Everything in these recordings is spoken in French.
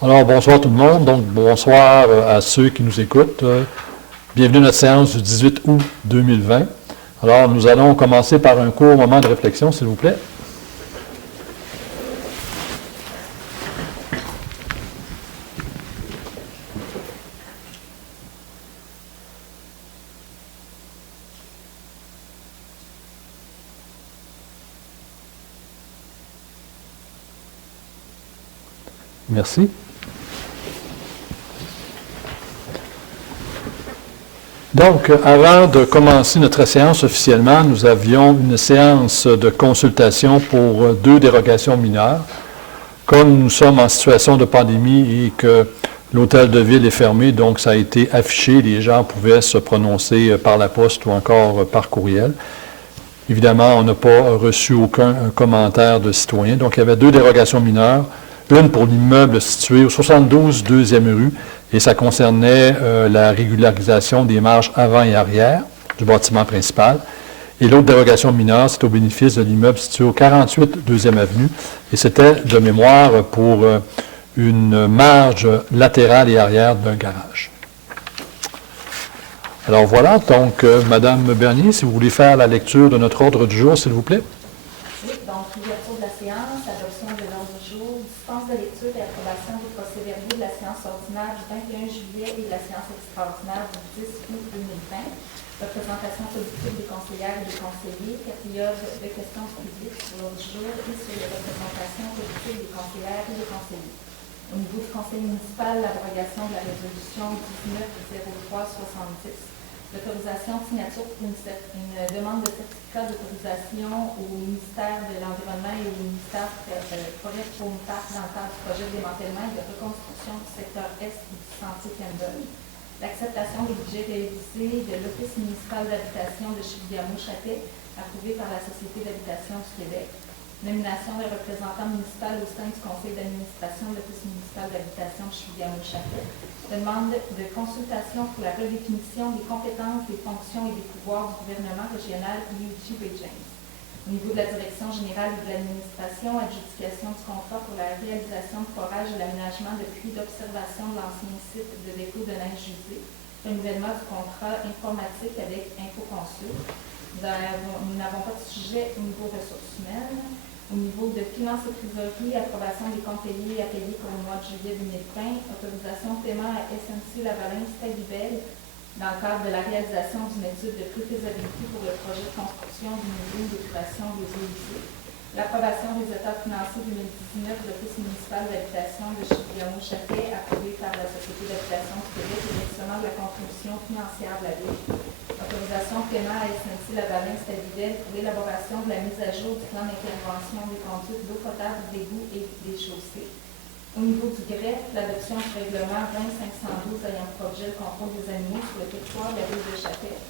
Alors, bonsoir tout le monde. Donc, bonsoir à ceux qui nous écoutent. Bienvenue à notre séance du 18 août 2020. Alors, nous allons commencer par un court moment de réflexion, s'il vous plaît. Merci. Donc, avant de commencer notre séance officiellement, nous avions une séance de consultation pour 2 dérogations mineures. Comme nous sommes en situation de pandémie et que l'hôtel de ville est fermé, donc ça a été affiché, les gens pouvaient se prononcer par la poste ou encore par courriel. Évidemment, on n'a pas reçu aucun commentaire de citoyen. Donc, il y avait 2 dérogations mineures. Une pour l'immeuble situé au 72 2e rue, et ça concernait la régularisation des marges avant et arrière du bâtiment principal. Et l'autre dérogation mineure, c'est au bénéfice de l'immeuble situé au 48 2e avenue, et c'était de mémoire pour une marge latérale et arrière d'un garage. Alors voilà, donc Madame Bernier, si vous voulez faire la lecture de notre ordre du jour, s'il vous plaît. Oui, donc ouverture de la séance, adoption de l'ordre du jour, dispense de lecture et approbation des procès-verbaux de la séance ordinaire du 21 juillet et de la séance extraordinaire du 10 août 2020, représentation politique des conseillères et des conseillers, période de questions publiques sur l'ordre du jour et sur les représentations politiques des conseillères et des conseillers. Au niveau du conseil municipal, l'abrogation de la résolution 1903-70, l'autorisation de signature pour une demande de certificat d'autorisation au ministère de l'Environnement et au ministère Forêt Faune Parc dans le cadre du projet de démantèlement et de reconstruction du secteur Est du sentier Campbell. L'acceptation des budgets réalisés de l'Office municipal d'habitation de Chibougamau-Chapais, approuvé par la Société d'habitation du Québec. Nomination des représentants municipaux au sein du conseil d'administration de l'Office municipal d'habitation de Chibougamau-Chapais. Demande de consultation pour la redéfinition des compétences, des fonctions et des pouvoirs du gouvernement régional UG James. Au niveau de la direction générale et de l'administration, adjudication du contrat pour la réalisation de forage et l'aménagement de puits d'observation de l'ancien site de dépôt de neige usée. Renouvellement du contrat informatique avec InfoConsult. Nous n'avons pas de sujet au niveau ressources humaines. Au niveau de finances et trésorerie, approbation des comptes payés à payer pour le mois de juillet 2020, autorisation de paiement à SNC Lavalin Stagibel dans le cadre de la réalisation d'une étude de pré-faisabilité pour le projet de construction d'une usine d'épuration des eaux usées. L'approbation des états financiers 2019 de l'Office municipal d'habitation de Chibougamau-Chapais, approuvé par la Société d'habitation du Québec et versement de la contribution financière de la Ville. Autorisation de paiement à SNC Lavalin Stagibel pour l'élaboration de la mise à jour du plan d'intervention des conduites d'eau potable, d'égout et des chaussées. Au niveau du greffe, l'adoption du règlement 20512 ayant pour objet le contrôle des animaux sur le territoire de la ville de Chapelle.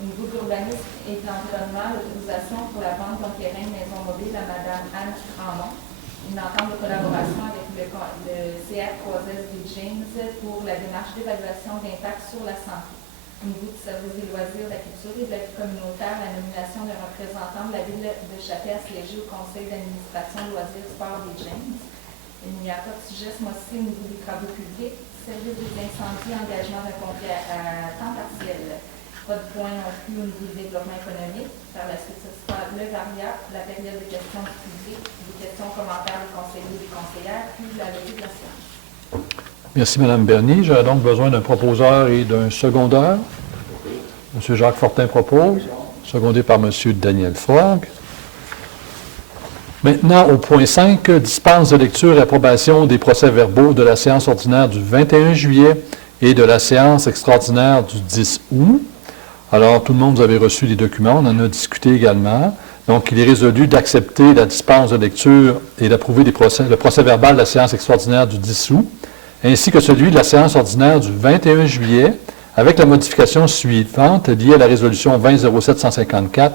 Au niveau de l'urbanisme et de l'environnement, l'autorisation pour la vente d'un terrain maison mobile à Mme Anne Cramont. Une entente de collaboration avec le CR3S de James pour la démarche d'évaluation d'impact sur la santé. Au niveau du service des loisirs, de la culture et de la vie communautaire, la nomination d'un représentant de la ville de Chapelle à siéger au conseil d'administration loisirs sport des James. Il n'y a pas de sujet ce mois-ci au niveau des travaux publics, service des incendies, engagement d'un contrat à temps partiel. Pas de point non plus au niveau du développement économique. Par la suite, ce sera le variable, la période de questions du public, des questions commentaires des conseillers et des conseillères, puis la levée de la séance. Merci, Mme Bernier. J'aurais donc besoin d'un proposeur et d'un secondeur. M. Jacques Fortin propose, secondé par M. Daniel Fogg. Maintenant, au point 5, dispense de lecture et approbation des procès-verbaux de la séance ordinaire du 21 juillet et de la séance extraordinaire du 10 août. Alors, tout le monde, vous avez reçu les documents, on en a discuté également. Donc, il est résolu d'accepter la dispense de lecture et d'approuver le procès-verbal de la séance extraordinaire du 10 août, ainsi que celui de la séance ordinaire du 21 juillet, avec la modification suivante liée à la résolution 20-07-154,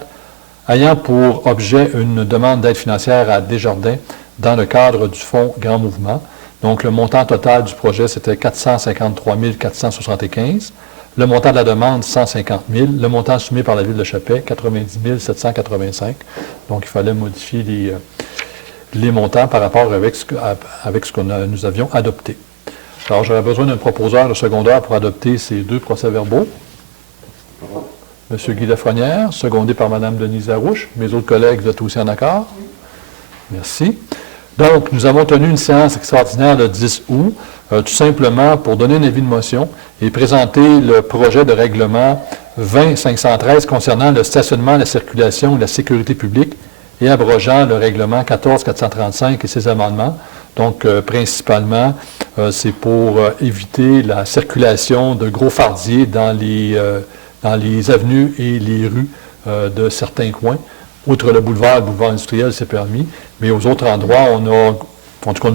ayant pour objet une demande d'aide financière à Desjardins dans le cadre du Fonds Grand Mouvement. Donc, le montant total du projet, c'était 453 475. Le montant de la demande, 150 000. Le montant assumé par la Ville de Chapais, 90 785. Donc, il fallait modifier les montants par rapport avec ce que nous avions adopté. Alors, j'aurais besoin d'un proposeur de secondaire pour adopter ces deux procès-verbaux. M. Guy Lafrenière, secondé par Mme Denise Larouche. Mes autres collègues, vous êtes aussi en accord? Oui. Merci. Donc, nous avons tenu une séance extraordinaire le 10 août, tout simplement pour donner un avis de motion et présenter le projet de règlement 20-513 concernant le stationnement, la circulation et la sécurité publique et abrogeant le règlement 14-435 et ses amendements. Donc, principalement, c'est pour éviter la circulation de gros fardiers dans les avenues et les rues de certains coins. Outre le boulevard industriel, c'est permis, mais aux autres endroits, on a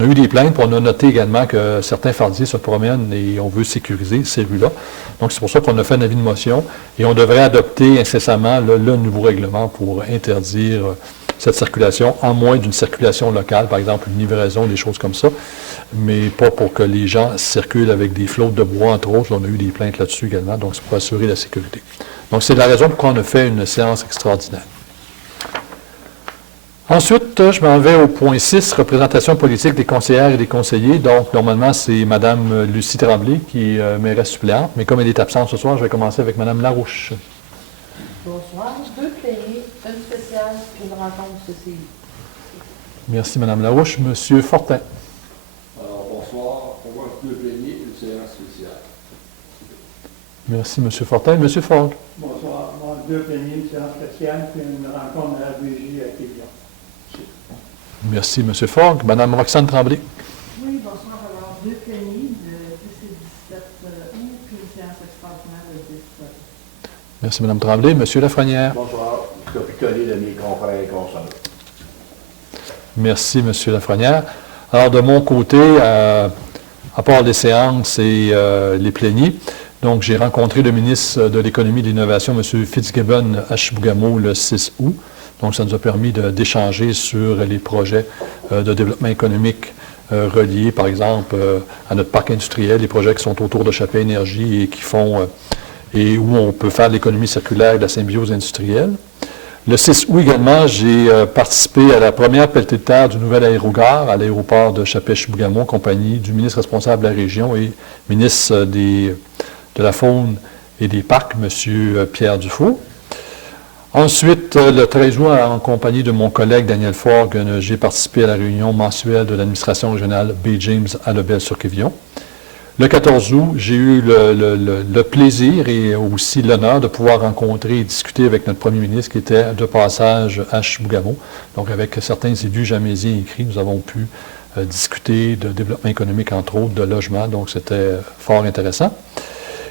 eu des plaintes, puis on a noté également que certains fardiers se promènent et on veut sécuriser ces rues-là. Donc, c'est pour ça qu'on a fait un avis de motion et on devrait adopter incessamment le nouveau règlement pour interdire cette circulation, en moins d'une circulation locale, par exemple une livraison, des choses comme ça, mais pas pour que les gens circulent avec des flottes de bois, entre autres. On a eu des plaintes là-dessus également, donc c'est pour assurer la sécurité. Donc, c'est la raison pour laquelle on a fait une séance extraordinaire. Ensuite, je m'en vais au point 6, représentation politique des conseillères et des conseillers. Donc, normalement, c'est Mme Lucie Tremblay qui est mairesse suppléante, mais comme elle est absente ce soir, je vais commencer avec Mme Larouche. Bonsoir. 2 pléniers, une spéciale et une rencontre CCI. Merci, Mme Larouche. M. Fortin. Alors, bonsoir. On voit 2 pléniers, une séance spéciale. Merci, M. Fortin. M. Fogg. Bonsoir. 2 pléniers, une séance spéciale, puis une rencontre à la RBJ à Québec. Merci, M. Fogg. Mme Roxane Tremblay. Oui, bonsoir. Alors, 2 pléniers, le 10 et 17 août, puis une séance extraordinaire le 10 août. Merci, Mme Tremblay. M. Lafrenière. Bonsoir. Copie-collée de mes confrères et consoeurs. Merci, M. Lafrenière. Alors, de mon côté, à part les séances et les pléniers, donc j'ai rencontré le ministre de l'Économie et de l'Innovation, M. Fitzgibbon, à Chibougamau, le 6 août. Donc, ça nous a permis d'échanger sur les projets de développement économique reliés, par exemple, à notre parc industriel, les projets qui sont autour de Chappé Énergie et qui font et où on peut faire l'économie circulaire de la symbiose industrielle. Le 6 août également, j'ai participé à la première pelletée de terre du nouvel aérogare à l'aéroport de Chappé-Chibougamau, en compagnie du ministre responsable de la région et ministre de la Faune et des Parcs, M. Pierre Dufault. Ensuite, le 13 août, en compagnie de mon collègue Daniel Fogg, j'ai participé à la réunion mensuelle de l'administration régionale B. James à Lebel-sur-Quévillon. Le 14 août, j'ai eu le plaisir et aussi l'honneur de pouvoir rencontrer et discuter avec notre premier ministre qui était de passage à Chibougamau. Donc, avec certains élus jamésiens écrits, nous avons pu discuter de développement économique, entre autres, de logement. Donc, c'était fort intéressant.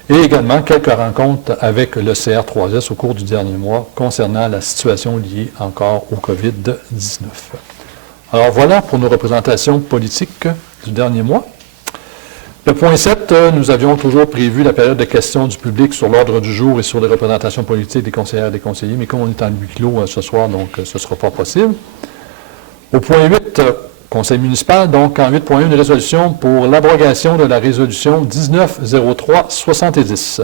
Et également quelques rencontres avec le CR3S au cours du dernier mois concernant la situation liée encore au COVID-19. Alors voilà pour nos représentations politiques du dernier mois. Le point 7, nous avions toujours prévu la période de questions du public sur l'ordre du jour et sur les représentations politiques des conseillères et des conseillers, mais comme on est en huis clos ce soir, donc ce ne sera pas possible. Au point 8, Conseil municipal, donc en 8.1, une résolution pour l'abrogation de la résolution 1903-70.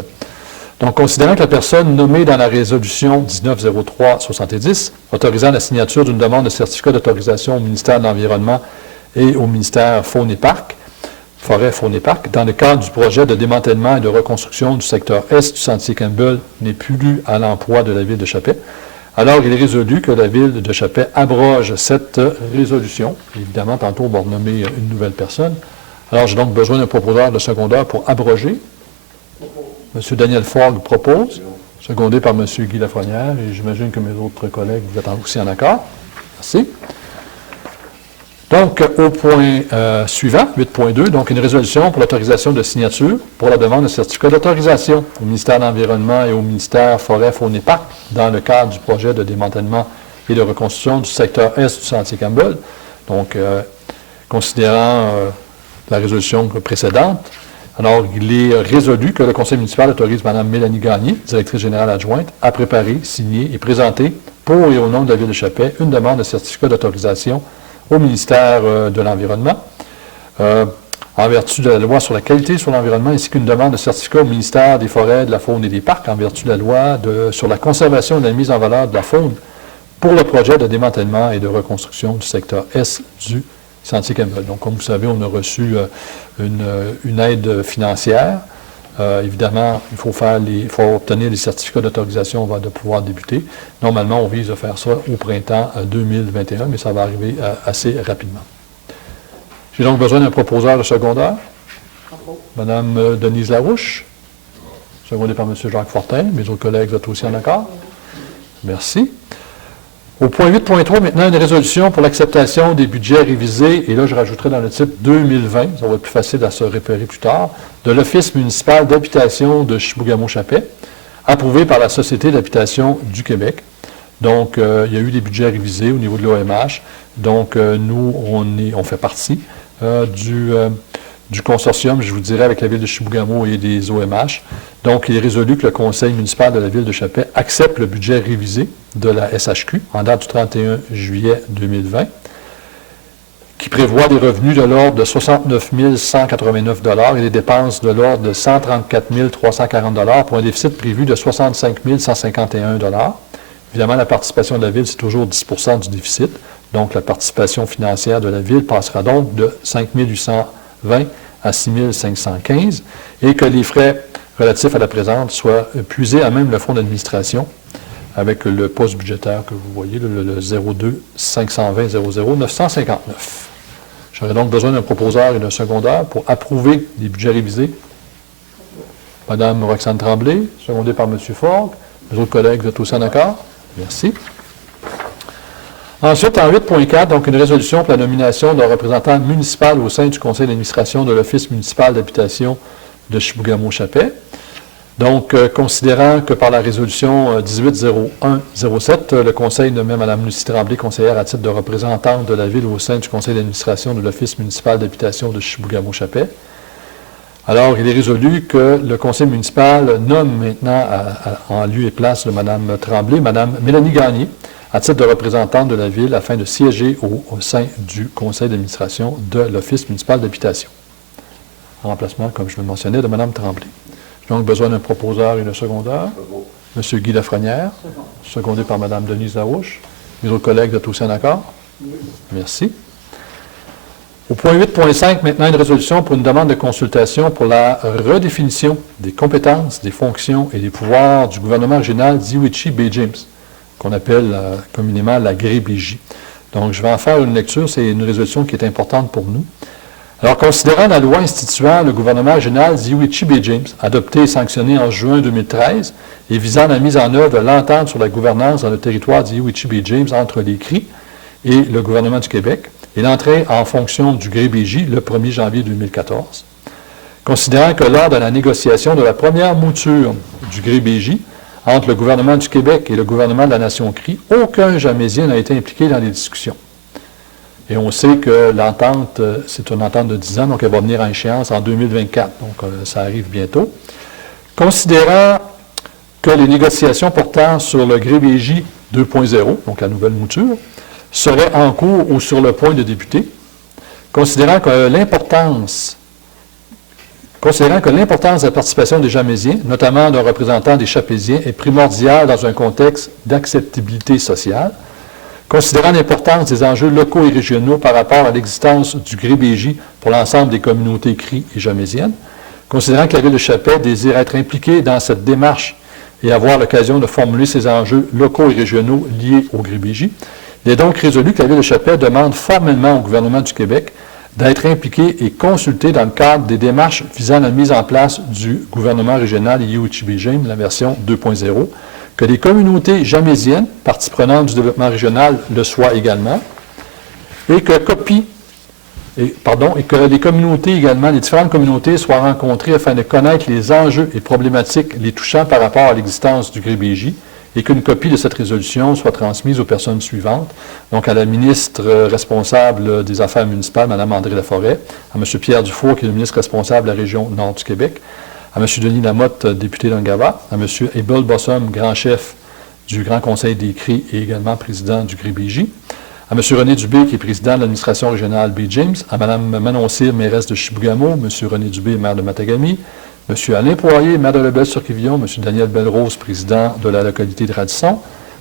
Donc, considérant que la personne nommée dans la résolution 1903-70, autorisant la signature d'une demande de certificat d'autorisation au ministère de l'Environnement et au ministère Faune et Parc, Forêt, Faune et Parc, dans le cadre du projet de démantèlement et de reconstruction du secteur Est du sentier Campbell, n'est plus à l'emploi de la ville de Chappé. Alors, il est résolu que la ville de Chappé abroge cette résolution. Évidemment, tantôt, on va renommer une nouvelle personne. Alors, j'ai donc besoin d'un proposeur de secondaire pour abroger. M. Daniel Fogg propose, secondé par M. Guy Lafrenière, et j'imagine que mes autres collègues, vous êtes aussi en accord. Merci. Donc, au point suivant, 8.2, donc une résolution pour l'autorisation de signature pour la demande de certificat d'autorisation au ministère de l'Environnement et au ministère Forêt, Faune et Parc dans le cadre du projet de démantèlement et de reconstruction du secteur Est du sentier Campbell. Donc, considérant la résolution précédente, alors il est résolu que le conseil municipal autorise Mme Mélanie Gagné, directrice générale adjointe, à préparer, signer et présenter pour et au nom de la ville de Chappé une demande de certificat d'autorisation au ministère de l'Environnement, en vertu de la loi sur la qualité sur l'environnement, ainsi qu'une demande de certificat au ministère des Forêts, de la Faune et des Parcs, en vertu de la loi sur la conservation et la mise en valeur de la faune pour le projet de démantèlement et de reconstruction du secteur Est du Sentier Campbell. Donc, comme vous savez, on a reçu une aide financière. Évidemment, il faut obtenir les certificats d'autorisation avant de pouvoir débuter. Normalement, on vise à faire ça au printemps 2021, mais ça va arriver assez rapidement. J'ai donc besoin d'un proposeur de secondaire. Madame Denise Larouche, secondée par M. Jacques Fortin. Mes autres collègues, vous êtes aussi en accord? Merci. Au point 8.3, maintenant, une résolution pour l'acceptation des budgets révisés, et là, je rajouterai dans le titre 2020, ça va être plus facile à se référer plus tard, de l'Office municipal d'habitation de Chibougamau-Chapais, approuvé par la Société d'habitation du Québec. Donc, il y a eu des budgets révisés au niveau de l'OMH. Donc, nous, on fait partie du consortium, je vous dirais, avec la Ville de Chibougamau et des OMH. Donc, il est résolu que le Conseil municipal de la Ville de Chapais accepte le budget révisé de la SHQ en date du 31 juillet 2020, qui prévoit des revenus de l'ordre de 69 189 $ et des dépenses de l'ordre de 134 340 $ pour un déficit prévu de 65 151 $. Évidemment, la participation de la Ville, c'est toujours 10 % du déficit. Donc, la participation financière de la Ville passera donc de 5 820 à 6 515 et que les frais relatifs à la présente soient puisés à même le fonds d'administration avec le poste budgétaire que vous voyez, le 02 520 00 959. J'aurais donc besoin d'un proposeur et d'un secondaire pour approuver les budgets révisés. Madame Roxane Tremblay, secondée par M. Fogg. Les autres collègues, vous êtes aussi en accord? Merci. Ensuite, en 8.4, donc une résolution pour la nomination d'un représentant municipal au sein du conseil d'administration de l'Office municipal d'habitation de Chibougamau-Chapais. Donc, considérant que par la résolution 18-01-07, le conseil nommait Mme Lucie Tremblay conseillère à titre de représentante de la Ville au sein du conseil d'administration de l'Office municipal d'habitation de Chibougamau-Chapais. Alors, il est résolu que le conseil municipal nomme maintenant, en lieu et place de Mme Tremblay, Mme Mélanie Gagné, à titre de représentante de la Ville afin de siéger au sein du conseil d'administration de l'Office municipal d'habitation. En remplacement, comme je le mentionnais, de Mme Tremblay. J'ai donc besoin d'un proposeur et d'un secondaire. M. Guy Lafrenière, secondé par Mme Denise Larouche. Mes autres collègues, vous êtes aussi en accord? Oui. Merci. Au point 8.5, maintenant, une résolution pour une demande de consultation pour la redéfinition des compétences, des fonctions et des pouvoirs du gouvernement régional d'Iwichi Bay James, qu'on appelle communément la GREBJ. Donc, je vais en faire une lecture. C'est une résolution qui est importante pour nous. Alors, considérant la loi instituant le gouvernement régional d'Iwichi Bay James, adoptée et sanctionnée en juin 2013, et visant la mise en œuvre de l'entente sur la gouvernance dans le territoire d'Iwichi Bay James entre les CRI et le gouvernement du Québec, et l'entrée en fonction du GREBJ le 1er janvier 2014. Considérant que lors de la négociation de la première mouture du GREBJ entre le gouvernement du Québec et le gouvernement de la nation CRI, aucun Jamaisien n'a été impliqué dans les discussions. Et on sait que l'entente, c'est une entente de 10 ans, donc elle va venir à échéance en 2024. Donc, ça arrive bientôt. Considérant que les négociations portant sur le GREBJ 2.0, donc la nouvelle mouture, seraient en cours ou sur le point de débuter, considérant que l'importance de la participation des Jamaisiens, notamment d'un représentant des Chapésiens, est primordiale dans un contexte d'acceptabilité sociale, considérant l'importance des enjeux locaux et régionaux par rapport à l'existence du GREBJ pour l'ensemble des communautés CRI et jamaisiennes, considérant que la Ville de Chapais désire être impliquée dans cette démarche et avoir l'occasion de formuler ces enjeux locaux et régionaux liés au GREBJ, il est donc résolu que la Ville de Chapais demande formellement au gouvernement du Québec d'être impliqué et consulté dans le cadre des démarches visant la mise en place du gouvernement régional Iwichi Bay James, la version 2.0, que les communautés jamaisiennes, partie prenante du développement régional, le soient également, et que les communautés également, les différentes communautés soient rencontrées afin de connaître les enjeux et problématiques les touchant par rapport à l'existence du GREBJ, et qu'une copie de cette résolution soit transmise aux personnes suivantes, donc à la ministre responsable des Affaires municipales, Mme André Laforêt, à M. Pierre Dufour, qui est le ministre responsable de la région nord du Québec, à M. Denis Lamotte, député d'Angava, à M. Abel Bossum, grand chef du Grand Conseil des CRI et également président du GREBJ, à M. René Dubé, qui est président de l'administration régionale Bay James, à Mme Manon Cyr, mairesse de Chibougamau, M. René Dubé, maire de Matagami, M. Alain Poirier, maire de Lebel-sur-Quivillon, M. Daniel Belrose, président de la localité de Radisson,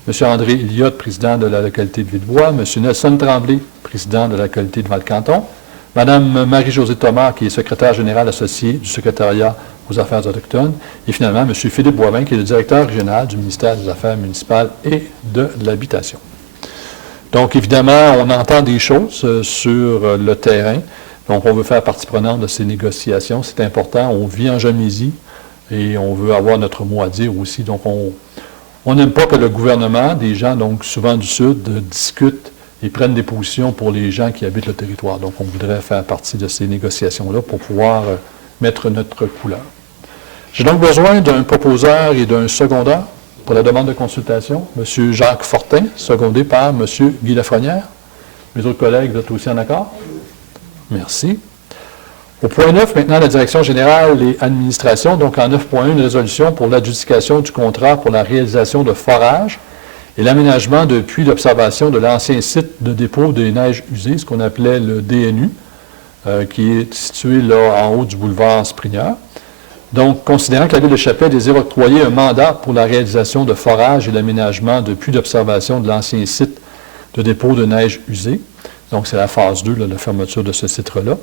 M. André Elliott, président de la localité de Villebois, M. Nelson Tremblay, président de la localité de Val-Canton, Mme Marie-Josée Thomas, qui est secrétaire générale associée du secrétariat aux Affaires autochtones, et finalement M. Philippe Boivin, qui est le directeur régional du ministère des Affaires municipales et de l'Habitation. Donc, évidemment, on entend des choses sur le terrain. Donc, on veut faire partie prenante de ces négociations. C'est important. On vit en Jamaisie et on veut avoir notre mot à dire aussi. Donc, on n'aime pas que le gouvernement, des gens, donc souvent du Sud, discutent et prennent des positions pour les gens qui habitent le territoire. Donc, on voudrait faire partie de ces négociations-là pour pouvoir mettre notre couleur. J'ai donc besoin d'un proposeur et d'un secondeur pour la demande de consultation. M. Jacques Fortin, secondé par M. Guy Lafrenière. Mes autres collègues, vous êtes aussi en accord? Merci. Au point 9, maintenant, la Direction générale et administration. Donc, en 9.1, une résolution pour l'adjudication du contrat pour la réalisation de forages et l'aménagement de puits d'observation de l'ancien site de dépôt des neiges usées, ce qu'on appelait le DNU, qui est situé là en haut du boulevard Sprigneur. Donc, considérant que la Ville de Chapelle désire octroyer un mandat pour la réalisation de forages et l'aménagement de puits d'observation de l'ancien site de dépôt de neige usée, donc c'est la phase 2, là, la fermeture de ce site-là.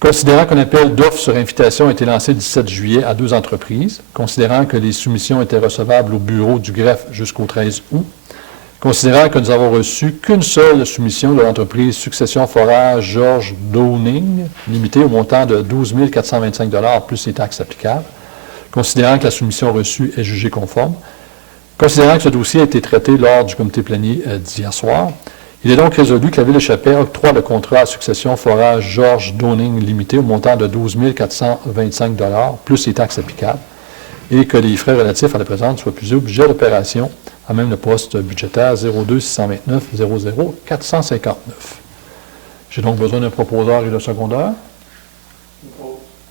Considérant qu'un appel d'offres sur invitation a été lancé le 17 juillet à 2 entreprises, considérant que les soumissions étaient recevables au bureau du greffe jusqu'au 13 août, considérant que nous avons reçu qu'une seule soumission de l'entreprise Succession Forage Georges Downing, limitée au montant de 12 425 $ plus les taxes applicables, considérant que la soumission reçue est jugée conforme, considérant que ce dossier a été traité lors du comité plénier d'hier soir, il est donc résolu que la Ville de Chapelle octroie le contrat à Succession Forage Georges Downing limité au montant de 12 425 $ plus les taxes applicables et que les frais relatifs à la présente soient puisés au budget d'opération à même le poste budgétaire 02 629 00 459. J'ai donc besoin d'un proposeur et d'un secondeur.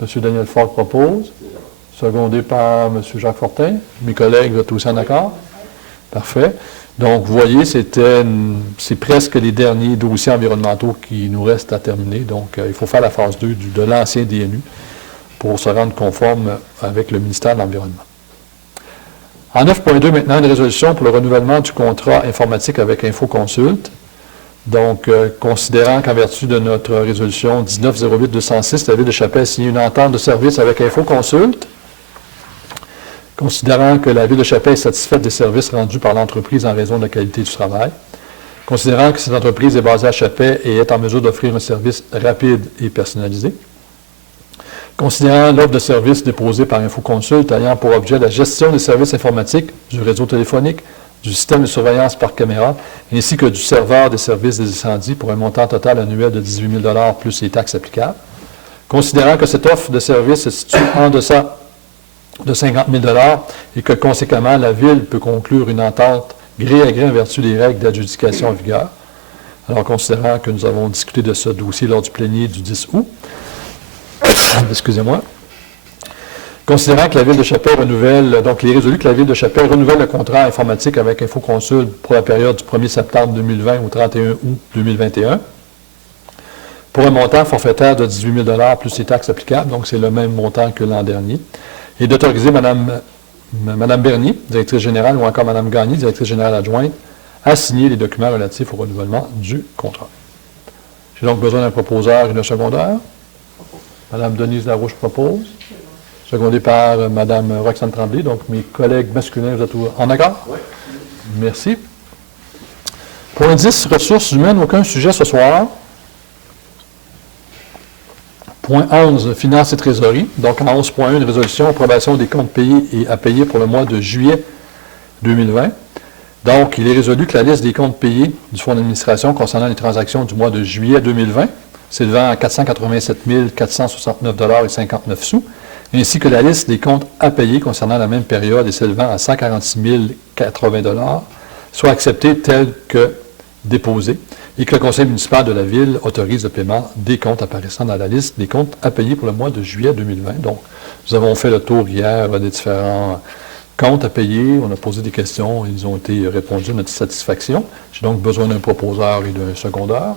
M. Daniel Fort propose, secondé par M. Jacques Fortin. Mes collègues, vous êtes aussi en accord? Parfait. Donc, vous voyez, c'est presque les derniers dossiers environnementaux qui nous restent à terminer. Donc, il faut faire la phase 2 de l'ancien DNU pour se rendre conforme avec le ministère de l'Environnement. En 9.2, maintenant, une résolution pour le renouvellement du contrat informatique avec InfoConsult. Donc, considérant qu'en vertu de notre résolution 19-08-206, la Ville de Chapelle a signé une entente de service avec InfoConsult, considérant que la Ville de Chapelle est satisfaite des services rendus par l'entreprise en raison de la qualité du travail, considérant que cette entreprise est basée à Chapelle et est en mesure d'offrir un service rapide et personnalisé, considérant l'offre de service déposée par InfoConsult ayant pour objet la gestion des services informatiques, du réseau téléphonique, du système de surveillance par caméra, ainsi que du serveur des services des incendies pour un montant total annuel de 18 000 $ plus les taxes applicables, considérant que cette offre de service se situe en deçà de 50 000 $ et que, conséquemment, la Ville peut conclure une entente gré à gré en vertu des règles d'adjudication en vigueur. Alors, considérant que nous avons discuté de ce dossier lors du plénier du 10 août, excusez-moi, considérant que la Ville de Chapelle renouvelle, donc il est résolu que la Ville de Chapelle renouvelle le contrat informatique avec InfoConsult pour la période du 1er septembre 2020 au 31 août 2021, pour un montant forfaitaire de 18 000 $ plus les taxes applicables, donc c'est le même montant que l'an dernier, et d'autoriser Mme Bernier, directrice générale, ou encore Mme Gagné, directrice générale adjointe, à signer les documents relatifs au renouvellement du contrat. J'ai donc besoin d'un proposeur et d'un secondeur. Mme Denise Larouche propose, secondée par Mme Roxane Tremblay. Donc, mes collègues masculins, vous êtes en accord? Oui. Merci. Point 10, ressources humaines, aucun sujet ce soir. Point 11, finances et trésorerie. Donc, en 11.1, une résolution, approbation des comptes payés et à payer pour le mois de juillet 2020. Donc, il est résolu que la liste des comptes payés du Fonds d'administration concernant les transactions du mois de juillet 2020, s'élevant à 487 469,59 $, ainsi que la liste des comptes à payer concernant la même période et s'élevant à 146 080 $, soit acceptée telle que déposée, et que le Conseil municipal de la Ville autorise le paiement des comptes apparaissant dans la liste des comptes à payer pour le mois de juillet 2020. Donc, nous avons fait le tour hier des différents comptes à payer, on a posé des questions, ils ont été répondus à notre satisfaction. J'ai donc besoin d'un proposeur et d'un secondeur.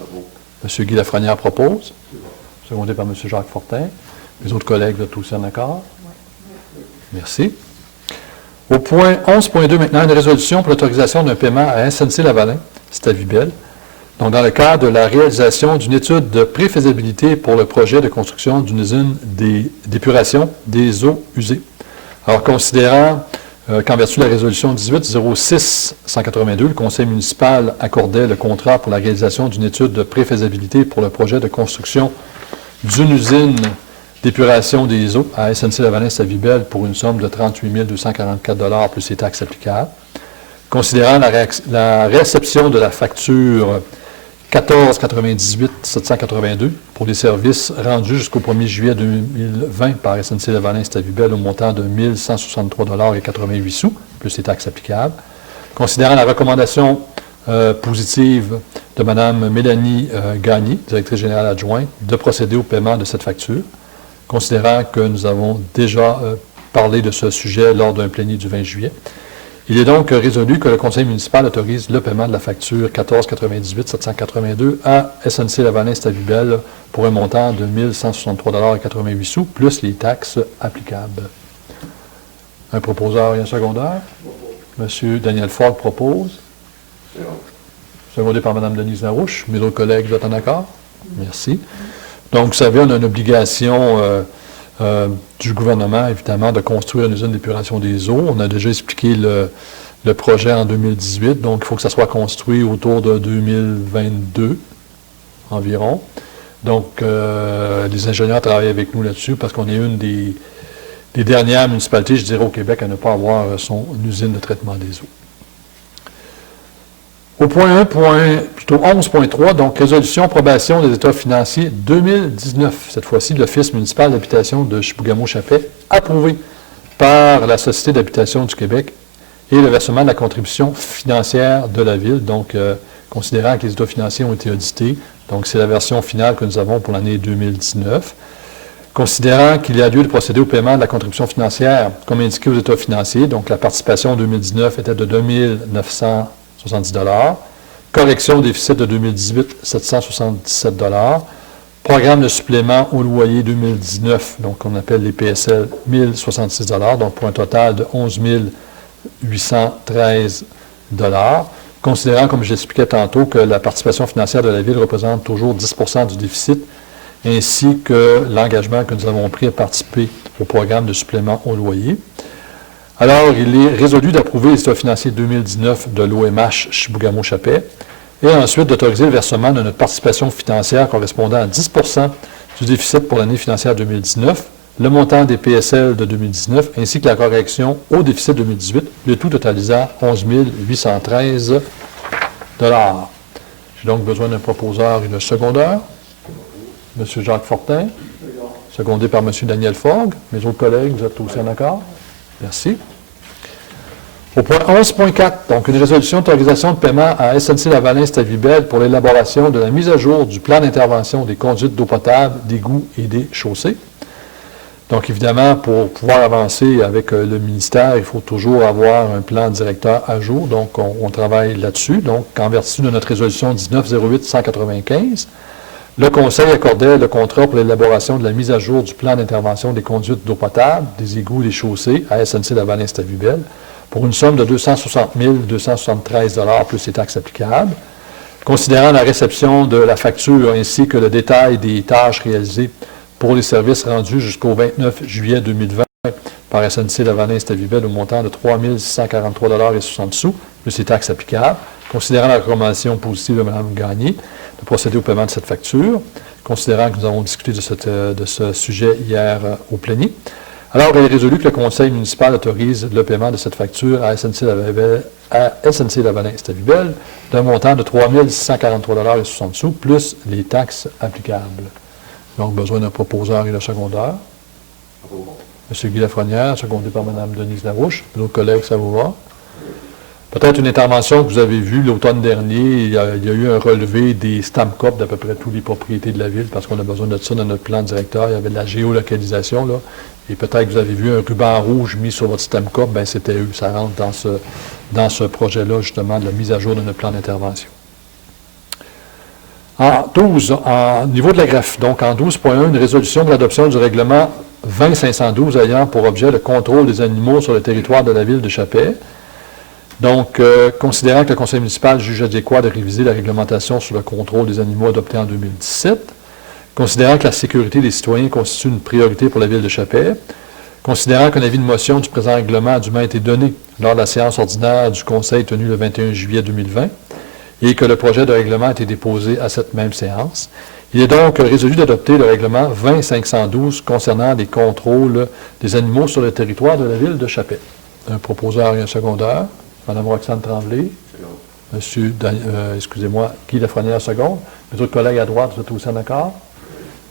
M. Guy Lafrenière propose, secondé par M. Jacques Fortin. Les autres collègues, vous êtes tous en accord? Merci. Au point 11.2 maintenant, une résolution pour l'autorisation d'un paiement à SNC-Lavalin, c'est à Vibel, donc dans le cadre de la réalisation d'une étude de préfaisabilité pour le projet de construction d'une usine d'épuration des eaux usées. Alors, considérant qu'en vertu de la résolution 18-06-182, le conseil municipal accordait le contrat pour la réalisation d'une étude de préfaisabilité pour le projet de construction d'une usine d'épuration des eaux à SNC-Lavalin-Stavibel pour une somme de 38 244 plus les taxes applicables. Considérant la réception de la facture 14,98,782 pour les services rendus jusqu'au 1er juillet 2020 par SNC-Lavalin-Stavibel au montant de 1 163,88 plus les taxes applicables. Considérant la recommandation positive de Mme Mélanie Gagné, directrice générale adjointe, de procéder au paiement de cette facture. Considérant que nous avons déjà parlé de ce sujet lors d'un plénier du 20 juillet. Il est donc résolu que le conseil municipal autorise le paiement de la facture 14,98,782 à SNC-Lavalin-Stavibel pour un montant de 1 163,88 plus les taxes applicables. Un proposeur et un secondaire. M. Daniel Fogg propose. Secondé par Mme Denise Larouche. Mes autres collègues, vous êtes en accord? Merci. Donc, vous savez, on a une obligation du gouvernement, évidemment, de construire une usine d'épuration des eaux. On a déjà expliqué le projet en 2018, donc il faut que ça soit construit autour de 2022 environ. Donc, les ingénieurs travaillent avec nous là-dessus parce qu'on est une des dernières municipalités, je dirais, au Québec à ne pas avoir son usine de traitement des eaux. Au point 11.3, donc résolution approbation des états financiers 2019. Cette fois-ci, l'Office municipal d'habitation de Chibougamau-Chapais, approuvé par la Société d'habitation du Québec et le versement de la contribution financière de la Ville. Donc, considérant que les états financiers ont été audités, donc c'est la version finale que nous avons pour l'année 2019. Considérant qu'il y a lieu de procéder au paiement de la contribution financière, comme indiqué aux états financiers, donc la participation en 2019 était de 2 970 $. Correction déficit de 2018, 777 $. Programme de supplément au loyer 2019, donc on appelle les PSL, 1066 $, donc pour un total de 11 813 $. Considérant, comme je l'expliquais tantôt, que la participation financière de la Ville représente toujours 10 % du déficit, ainsi que l'engagement que nous avons pris à participer au programme de supplément au loyer. Alors, il est résolu d'approuver les états financiers 2019 de l'OMH Chibougamau-Chapais et ensuite d'autoriser le versement de notre participation financière correspondant à 10 % du déficit pour l'année financière 2019, le montant des PSL de 2019 ainsi que la correction au déficit 2018, le tout totalisant 11 813 $. J'ai donc besoin d'un proposeur et d'un secondeur. M. Jacques Fortin, secondé par M. Daniel Fogg. Mes autres collègues, vous êtes aussi en accord? Merci. Au point 11.4, donc une résolution d'autorisation de paiement à SNC-Lavalin-Stavibel pour l'élaboration de la mise à jour du plan d'intervention des conduites d'eau potable, d'égouts et des chaussées. Donc, évidemment, pour pouvoir avancer avec le ministère, il faut toujours avoir un plan directeur à jour. Donc, on travaille là-dessus. Donc, en vertu de notre résolution 19-08-195, le Conseil accordait le contrat pour l'élaboration de la mise à jour du plan d'intervention des conduites d'eau potable, des égouts et des chaussées à SNC-Lavalin-Stavibel pour une somme de 260 273 $ plus les taxes applicables. Considérant la réception de la facture ainsi que le détail des tâches réalisées pour les services rendus jusqu'au 29 juillet 2020 par SNC-Lavalin-Stavibel au montant de 3 643,60 $ plus les taxes applicables. Considérant la recommandation positive de Mme Gagné de procéder au paiement de cette facture, considérant que nous avons discuté de ce sujet hier au plénier. Alors, il est résolu que le conseil municipal autorise le paiement de cette facture à SNC-Lavalin-Stavibel d'un montant de 3 643,60 $ plus les taxes applicables. Donc, besoin d'un proposeur et d'un secondeur. M. Guy Lafrenière, secondé par Mme Denise Larouche. Nos collègues, ça vous va? Peut-être une intervention que vous avez vue l'automne dernier, il y a eu un relevé des STAMCOP d'à peu près toutes les propriétés de la Ville, parce qu'on a besoin de ça dans notre plan directeur. Il y avait de la géolocalisation, là. Et peut-être que vous avez vu un ruban rouge mis sur votre STAMCOP, bien c'était eux. Ça rentre dans ce projet-là, justement, de la mise à jour de notre plan d'intervention. En 12, au niveau de la greffe, donc en 12.1, une résolution de l'adoption du règlement 20512 ayant pour objet le contrôle des animaux sur le territoire de la ville de Chappais. Donc, considérant que le conseil municipal juge adéquat de réviser la réglementation sur le contrôle des animaux adoptée en 2017, considérant que la sécurité des citoyens constitue une priorité pour la ville de Chappais, considérant qu'un avis de motion du présent règlement a dûment été donné lors de la séance ordinaire du conseil tenue le 21 juillet 2020 et que le projet de règlement a été déposé à cette même séance, il est donc résolu d'adopter le règlement 20512 concernant les contrôles des animaux sur le territoire de la ville de Chappais. Un proposeur et un secondeur. Mme Roxane Tremblay. Monsieur, Guy Lafrenière, seconde. Mes autres collègues à droite, vous êtes aussi en accord?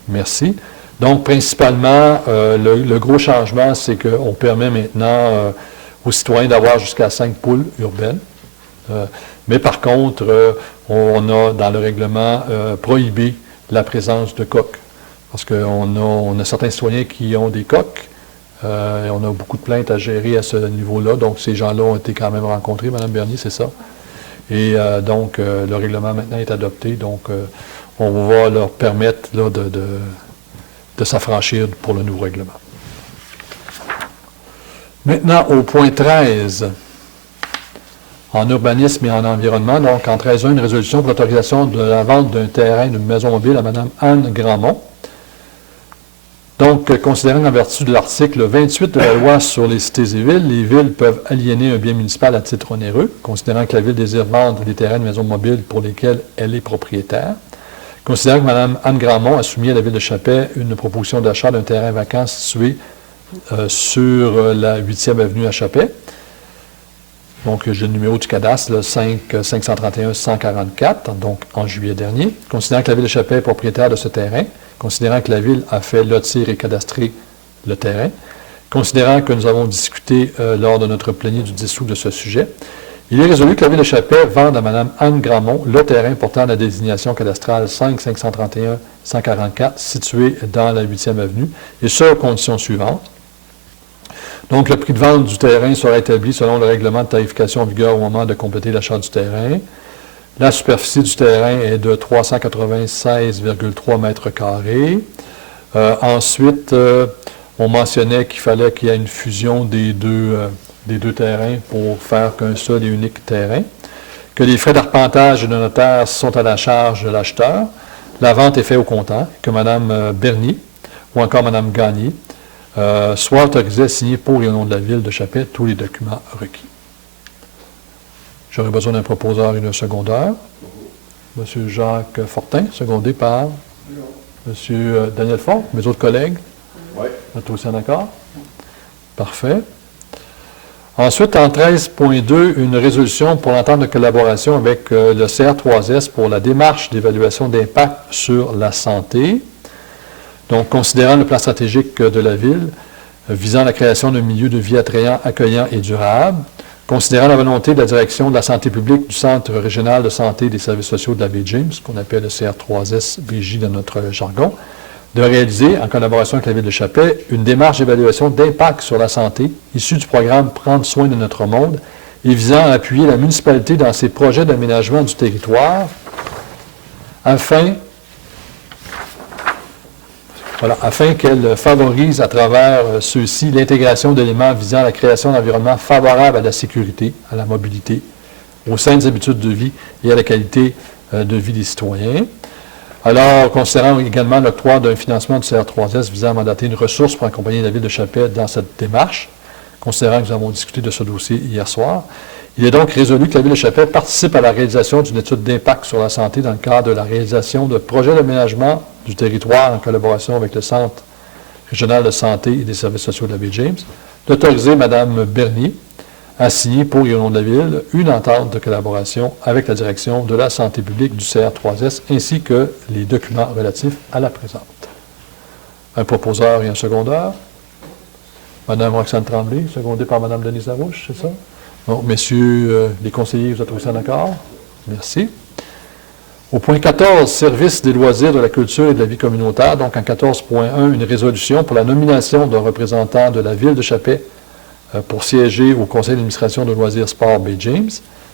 Merci. Donc, principalement, le gros changement, c'est qu'on permet maintenant aux citoyens d'avoir jusqu'à 5 poules urbaines. Mais par contre, on a dans le règlement prohibé la présence de coqs. Parce qu'on a certains citoyens qui ont des coqs. Et on a beaucoup de plaintes à gérer à ce niveau-là. Donc, ces gens-là ont été quand même rencontrés, Mme Bernier, c'est ça. Et donc, le règlement maintenant est adopté. Donc, on va leur permettre là, de s'affranchir pour le nouveau règlement. Maintenant, au point 13, en urbanisme et en environnement, donc en 13.1, une résolution pour l'autorisation de la vente d'un terrain d'une maison mobile à Mme Anne Grandmont. Donc, considérant en vertu de l'article 28 de la loi sur les cités et villes, les villes peuvent aliéner un bien municipal à titre onéreux, considérant que la ville désire vendre des terrains de maison mobile pour lesquels elle est propriétaire. Considérant que Mme Anne Grandmont a soumis à la ville de Chappais une proposition d'achat d'un terrain vacant situé sur la 8e avenue à Chappais. Donc, j'ai le numéro du cadastre, 531-144, donc en juillet dernier. Considérant que la ville de Chappais est propriétaire de ce terrain, considérant que la ville a fait lotir et cadastrer le terrain, considérant que nous avons discuté lors de notre plénier du 10 août de ce sujet, il est résolu que la ville de Chappais vende à Mme Anne Grandmont le terrain portant la désignation cadastrale 5-531-144 situé dans la 8e avenue, et ce, aux conditions suivantes. Donc, le prix de vente du terrain sera établi selon le règlement de tarification en vigueur au moment de compléter l'achat du terrain. La superficie du terrain est de 396,3 mètres carrés. Ensuite, on mentionnait qu'il fallait qu'il y ait une fusion des deux terrains pour faire qu'un seul et unique terrain. Que les frais d'arpentage et de notaire sont à la charge de l'acheteur. La vente est faite au comptant. Que Mme Bernier ou encore Mme Gagné soit autorisée à signer pour et au nom de la ville de Chappais tous les documents requis. J'aurais besoin d'un proposeur et d'un secondeur. M. Jacques Fortin, secondé par M. Daniel Font. Mes autres collègues? Oui. Vous êtes aussi en accord? Parfait. Ensuite, en 13.2, une résolution pour l'entente de collaboration avec le CR3S pour la démarche d'évaluation d'impact sur la santé. Donc, considérant le plan stratégique de la ville visant la création d'un milieu de vie attrayant, accueillant et durable, considérant la volonté de la direction de la santé publique du Centre régional de santé et des services sociaux de la baie James, qu'on appelle le CR3S-BJ dans notre jargon, de réaliser, en collaboration avec la ville de Chappais, une démarche d'évaluation d'impact sur la santé issue du programme Prendre soin de notre monde et visant à appuyer la municipalité dans ses projets d'aménagement du territoire afin qu'elle favorise à travers ceux-ci l'intégration d'éléments visant à la création d'environnements favorables à la sécurité, à la mobilité, aux saines habitudes de vie et à la qualité de vie des citoyens. Alors, considérant également l'octroi d'un financement du CR3S visant à mandater une ressource pour accompagner la ville de Chappais dans cette démarche, considérant que nous avons discuté de ce dossier hier soir, il est donc résolu que la ville de Chappais participe à la réalisation d'une étude d'impact sur la santé dans le cadre de la réalisation de projets d'aménagement du territoire en collaboration avec le Centre régional de santé et des services sociaux de la baie James, d'autoriser Mme Bernier à signer pour et au nom de la ville une entente de collaboration avec la direction de la santé publique du CR3S ainsi que les documents relatifs à la présente. Un proposeur et un secondeur. Mme Roxane Tremblay, secondée par Mme Denise Larouche, c'est ça? Bon, messieurs les conseillers, vous êtes aussi en accord? Merci. Au point 14, service des loisirs, de la culture et de la vie communautaire, donc en 14.1, une résolution pour la nomination d'un représentant de la ville de Chappais pour siéger au conseil d'administration de loisirs sport baie James.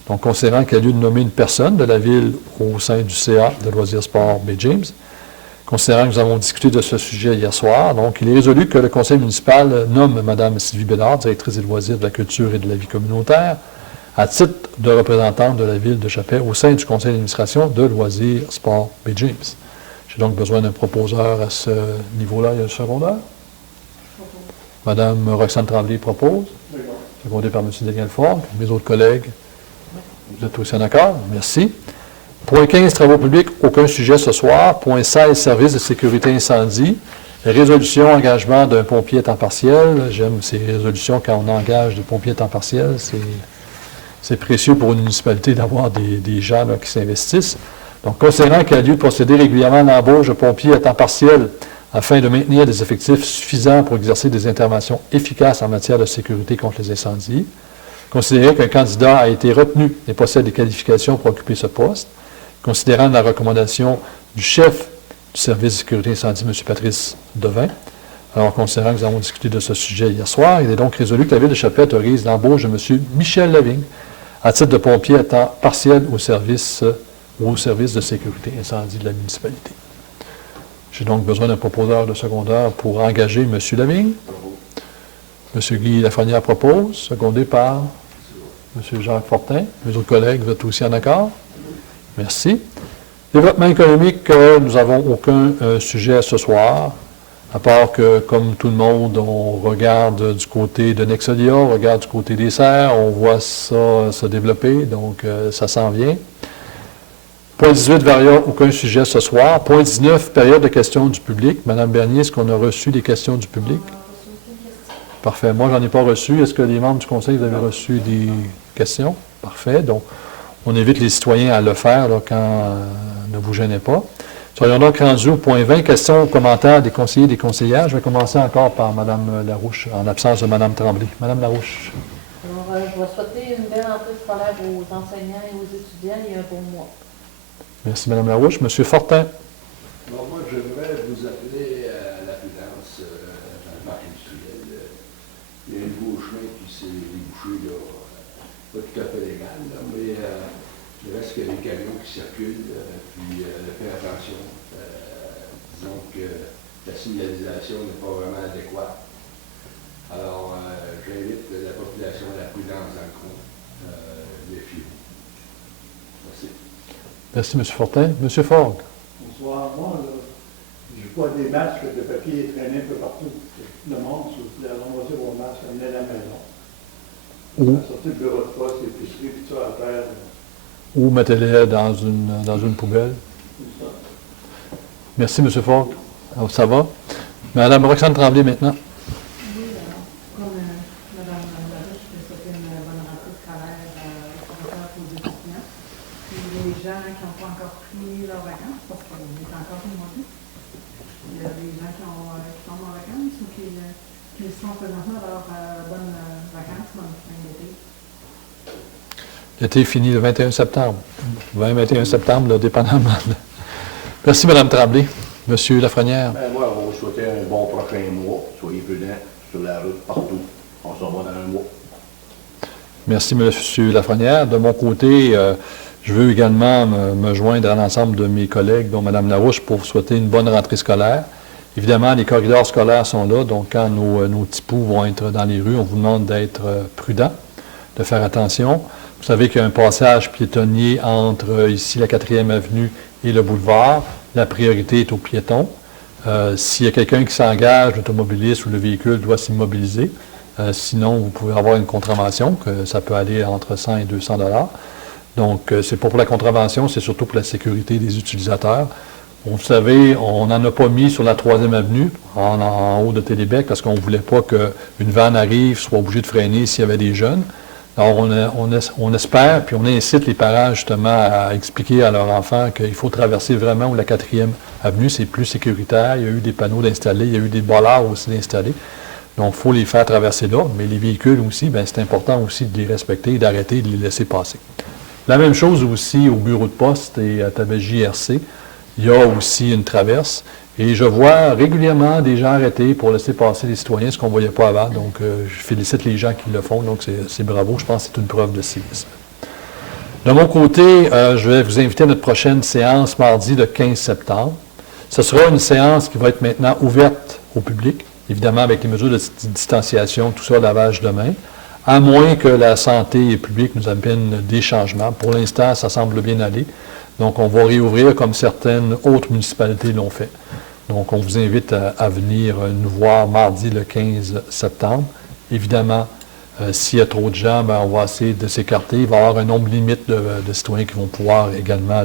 Donc, considérant qu'il y a lieu de nommer une personne de la ville au sein du CA de loisirs sport baie James. Considérant que nous avons discuté de ce sujet hier soir, donc il est résolu que le conseil municipal nomme Mme Sylvie Bédard, directrice des loisirs, de la culture et de la vie communautaire, à titre de représentante de la ville de Chappais au sein du conseil d'administration de Loisirs Sport Bay James. J'ai donc besoin d'un proposeur à ce niveau-là. Il y a le secondaire. Mme Roxane Tremblay propose, secondé par M. Daniel Fogg. Mes autres collègues, vous êtes aussi en accord? Merci. Point 15, travaux publics, aucun sujet ce soir. Point 16, services de sécurité incendie. Résolution, engagement d'un pompier à temps partiel. J'aime ces résolutions quand on engage des pompiers à temps partiel. C'est précieux pour une municipalité d'avoir des gens là, qui s'investissent. Donc, considérant qu'il y a lieu de procéder régulièrement à l'embauche de pompiers à temps partiel afin de maintenir des effectifs suffisants pour exercer des interventions efficaces en matière de sécurité contre les incendies. Considérant qu'un candidat a été retenu et possède des qualifications pour occuper ce poste. Considérant la recommandation du chef du service de sécurité incendie, M. Patrice Devin. Alors, considérant que nous avons discuté de ce sujet hier soir, il est donc résolu que la Ville de Chappais autorise l'embauche de M. Michel Lavigne à titre de pompier à temps partiel au service de sécurité incendie de la municipalité. J'ai donc besoin d'un proposeur de secondaire pour engager M. Lavigne. M. Guy Lafrenière propose, secondé par M. Jacques Fortin. Mes autres collègues, vous êtes aussi en accord? Merci. Développement économique, nous n'avons aucun sujet ce soir, à part que, comme tout le monde, on regarde du côté de Nexodia, on regarde du côté des serres, on voit ça se développer, donc ça s'en vient. Point 18, Varia, aucun sujet ce soir. Point 19, période de questions du public. Madame Bernier, est-ce qu'on a reçu des questions du public? Parfait. Moi, je n'en ai pas reçu. Est-ce que les membres du conseil, vous avez reçu des questions? Parfait. Donc, on évite les citoyens à le faire là, quand ne vous gênez pas. Soyons donc rendus au point 20, questions, commentaires des conseillers et des conseillères. Je vais commencer encore par Mme Larouche, en absence de Mme Tremblay. Mme Larouche. Alors, je vais souhaiter une belle rentrée scolaire aux enseignants et aux étudiants et un bon mois. Merci, Mme Larouche. M. Fortin. Alors, moi, j'aimerais vous appeler à la prudence dans le parc industriel. Il y a un nouveau chemin qui s'est débouché, là, pas tout à fait légal, là, mais il reste que les camions qui circulent, puis faire attention. Disons que la signalisation n'est pas vraiment adéquate. Alors, j'invite la population à la prudence dans le coin. Méfiez-vous. Merci. Merci, M. Fortin. M. Fogg. Bonsoir. Moi, je vois des masques de papier traînés un peu partout. Le monde, s'il vous plaît, on va dire vos masques, amenez à la maison. Où? Sortez le bureau de poste, l'épicerie, tout ça à terre. Ou mettez-les dans une poubelle. Tout ça. Merci, M. Fogg. Alors, ça va? Mme Roxane Tremblay, maintenant. Oui, alors, comme Mme Larouche, je vais souhaiter une bonne rentrée scolaire aux étudiants. Puis les gens qui n'ont pas encore pris leurs vacances, parce qu'on est encore au mois d'août. Il y a des gens qui tombent en vacances ou qui sont présentement à leurs bonnes vacances, bonne fin d'été. L'été fini le 21 septembre. 20-21 septembre, là, dépendamment. Merci, Mme Tremblay. M. Lafrenière. Ben, moi, on va vous souhaiter un bon prochain mois. Soyez prudents sur la route, partout. On se revoit dans un mois. Merci, M. Lafrenière. De mon côté, je veux également me joindre à l'ensemble de mes collègues, dont Mme Larouche, pour vous souhaiter une bonne rentrée scolaire. Évidemment, les corridors scolaires sont là, donc quand nos petits poux vont être dans les rues, on vous demande d'être prudent, de faire attention. Vous savez qu'il y a un passage piétonnier entre ici, la 4e avenue et le boulevard. La priorité est aux piétons. S'il y a quelqu'un qui s'engage, l'automobiliste ou le véhicule doit s'immobiliser. Sinon, vous pouvez avoir une contravention, que ça peut aller entre 100 et 200 $. Donc, c'est pas pour la contravention, c'est surtout pour la sécurité des utilisateurs. Vous savez, on n'en a pas mis sur la 3e avenue, en haut de Télébec, parce qu'on ne voulait pas qu'une vanne arrive, soit obligée de freiner s'il y avait des jeunes. Alors, on espère, puis on incite les parents justement à expliquer à leurs enfants qu'il faut traverser vraiment la 4e avenue, c'est plus sécuritaire. Il y a eu des panneaux d'installer, il y a eu des bollards aussi d'installer. Donc, il faut les faire traverser là. Mais les véhicules aussi, bien, c'est important aussi de les respecter et d'arrêter de les laisser passer. La même chose aussi au bureau de poste et à Tabagie RC. Il y a aussi une traverse. Et je vois régulièrement des gens arrêtés pour laisser passer les citoyens, ce qu'on ne voyait pas avant. Donc, je félicite les gens qui le font. Donc, c'est bravo. Je pense que c'est une preuve de civisme. De mon côté, je vais vous inviter à notre prochaine séance mardi le 15 septembre. Ce sera une séance qui va être maintenant ouverte au public, évidemment avec les mesures de distanciation, tout ça, lavage de main, à moins que la santé publique nous amène des changements. Pour l'instant, ça semble bien aller. Donc, on va réouvrir comme certaines autres municipalités l'ont fait. Donc, on vous invite à venir nous voir mardi le 15 septembre. Évidemment, s'il y a trop de gens, ben, on va essayer de s'écarter. Il va y avoir un nombre limite de citoyens qui vont pouvoir également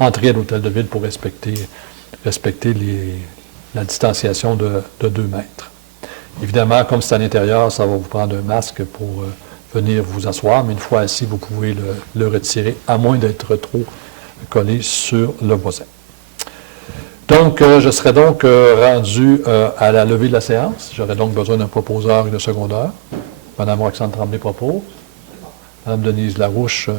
entrer à l'hôtel de ville pour respecter la distanciation de 2 mètres. Évidemment, comme c'est à l'intérieur, ça va vous prendre un masque pour venir vous asseoir, mais une fois assis, vous pouvez le retirer, à moins d'être trop collé sur le voisin. Donc, je serai donc rendu à la levée de la séance. J'aurai donc besoin d'un proposeur et de secondeur. Mme Roxane Tremblay propose. Mme Denise Larouche,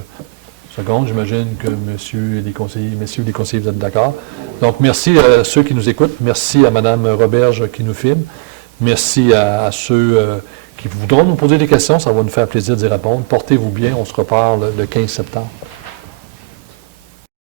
seconde. J'imagine que messieurs les conseillers, vous êtes d'accord. Donc, merci à ceux qui nous écoutent. Merci à Mme Roberge qui nous filme. Merci à ceux qui voudront nous poser des questions. Ça va nous faire plaisir d'y répondre. Portez-vous bien. On se reparle le 15 septembre.